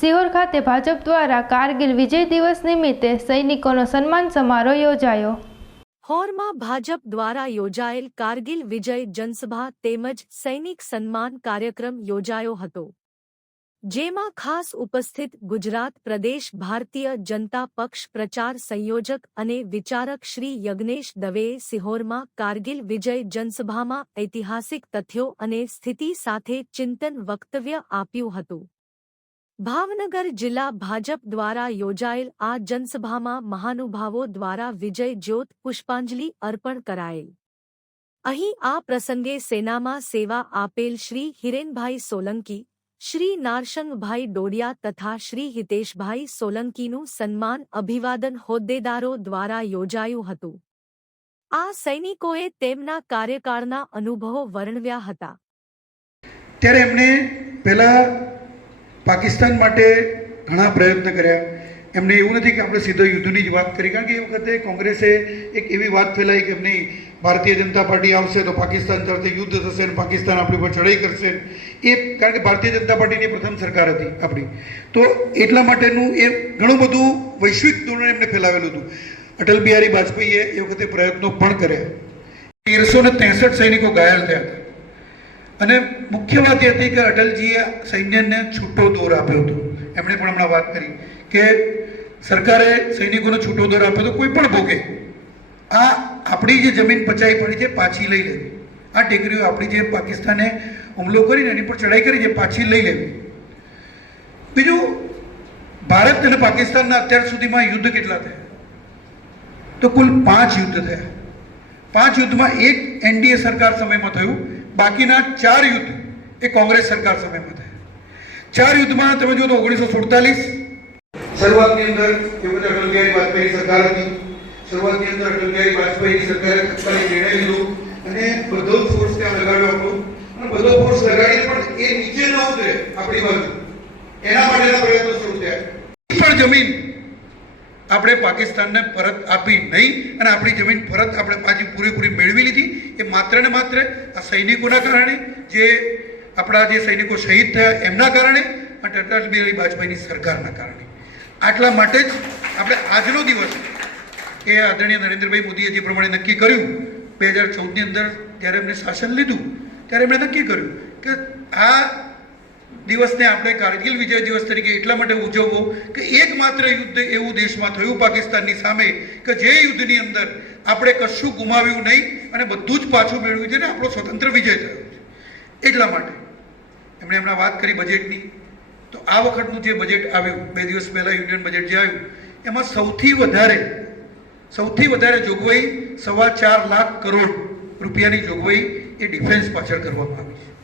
સિહોર ખાતે ભાજપ દ્વારા કારગિલ વિજય દિવસ નિમિત્તે સૈનિકોનો સન્માન સમારોહ યોજાયો. હોરમાં ભાજપ દ્વારા યોજાયેલ કારગિલ વિજય જનસભા તેમજ સૈનિક સન્માન કાર્યક્રમ યોજાયો હતો. જેમાં ખાસ ઉપસ્થિત ગુજરાત પ્રદેશ ભારતીય જનતા પક્ષ પ્રચાર સંયોજક અને વિચારક શ્રી યજ્ઞેશ દવેએ સિહોરમાં કારગિલ વિજય જનસભામાં ઐતિહાસિક તથ્યો અને સ્થિતિ સાથે ચિંતન વક્તવ્ય આપ્યું હતું. ભાવનગર જિલ્લા ભાજપ દ્વારા યોજાયેલ આ જનસભામાં મહાનુભાવો દ્વારા વિજય જ્યોત પુષ્પાંજલિ અર્પણ કરાયેલ. અહીં આ પ્રસંગે સેનામાં સેવા આપેલ શ્રી હિરેનભાઈ સોલંકી, શ્રી નારશંગભાઈ ડોડિયા તથા શ્રી હિતેશભાઈ સોલંકીનું સન્માન અભિવાદન હોદ્દેદારો દ્વારા યોજાયું હતું. આ સૈનિકોએ તેમના કાર્યકાળના અનુભવો વર્ણવ્યા હતા. ત્યારે એમણે પહેલાં પાકિસ્તાન માટે ઘણા પ્રયત્ન કર્યા. એમને એવું નથી કે આપણે સીધો યુદ્ધની જ વાત કરી. કારણ કે એ વખતે કોંગ્રેસે એક એવી વાત ફેલાઈ કે એમની ભારતીય જનતા પાર્ટી આવશે તો પાકિસ્તાન સાથે યુદ્ધ થશે અને પાકિસ્તાન આપણી પર ચઢાઈ કરશે. એ કારણ કે ભારતીય જનતા પાર્ટીની પ્રથમ સરકાર હતી આપણી. તો એટલા માટેનું એ ઘણું બધું વૈશ્વિક ધોરણે એમને ફેલાવેલું હતું. અટલ બિહારી વાજપેયીએ એ વખતે પ્રયત્નો પણ કર્યા. તેરસો ને ત્રેસઠ સૈનિકો ઘાયલ થયા હતા. અને મુખ્ય વાત એ હતી કે અટલજીએ સૈન્યને છૂટો દોર આપ્યો હતો. એમણે પણ હમણાં વાત કરી કે સરકારે સૈનિકોને છૂટો દોર આપ્યો હતો કોઈ પણ ભોગે. આ આપણી જે જમીન પચાઈ પડી છે, પાછી લઈ લેવી. આ ટેકરીઓ આપણી જે પાકિસ્તાને હુમલો કરીને એની પર ચડાઈ કરી છે, પાછી લઈ લેવી. બીજું, ભારત અને પાકિસ્તાનના અત્યાર સુધીમાં યુદ્ધ કેટલા થયા? તો કુલ પાંચ યુદ્ધ થયા. પાંચ યુદ્ધમાં એક એનડીએ સરકાર સમયમાં થયું. બાકીના ચાર યુદ્ધ એ કોંગ્રેસ સરકાર સમયમાં થયા. ચાર યુદ્ધમાં તમે જો તો ઓગણીસો સુડતાલીસ, શરૂઆતની અંદર એ વખતે અટલ બિહારી વાજપેયી સરકાર હતી. શરૂઆતની અંદર અટલ બિહારી વાજપેયી સરકારે તત્કાલીન નિર્ણય લીધો અને બધો ફોર્સ ત્યાં લગાડ્યો હતો અને બધો ફોર્સ લગાડીને પણ એ નીચે ન ઉતરે આપણી બાજુ. એના માટેના પ્રયત્નો શરૂ થયા. પણ જમીન આપણે પાકિસ્તાનને પરત આપી નહીં અને આપણી જમીન પરત આપણે પાછી પૂરેપૂરી મેળવી લીધી. એ માત્ર ને માત્ર આ સૈનિકોના કારણે જે આપણા જે સૈનિકો શહીદ થયા એમના કારણે, અને અટલ બિહારી વાજપેયીની સરકારના કારણે. આટલા માટે જ આપણે આજનો દિવસ એ આદરણીય નરેન્દ્રભાઈ મોદીએ જે પ્રમાણે નક્કી કર્યું, બે હજાર ચૌદની અંદર જ્યારે એમને શાસન લીધું, ત્યારે એમણે નક્કી કર્યું કે આ દિવસને આપણે કારગિલ વિજય દિવસ તરીકે એટલા માટે ઉજવવો કે એકમાત્ર યુદ્ધ એવું દેશમાં થયું પાકિસ્તાનની સામે કે જે યુદ્ધની અંદર આપણે કશું ગુમાવ્યું નહીં અને બધું જ પાછું મેળવ્યું છે ને આપણો સ્વતંત્ર વિજય થયો છે. એટલા માટે એમણે હમણાં વાત કરી બજેટની તો આ વખતનું જે બજેટ આવ્યું, બે દિવસ પહેલાં યુનિયન બજેટ જે આવ્યું, એમાં સૌથી વધારે સૌથી વધારે જોગવાઈ સવા ચાર લાખ કરોડ રૂપિયાની જોગવાઈ એ ડિફેન્સ પાછળ કરવામાં આવી છે.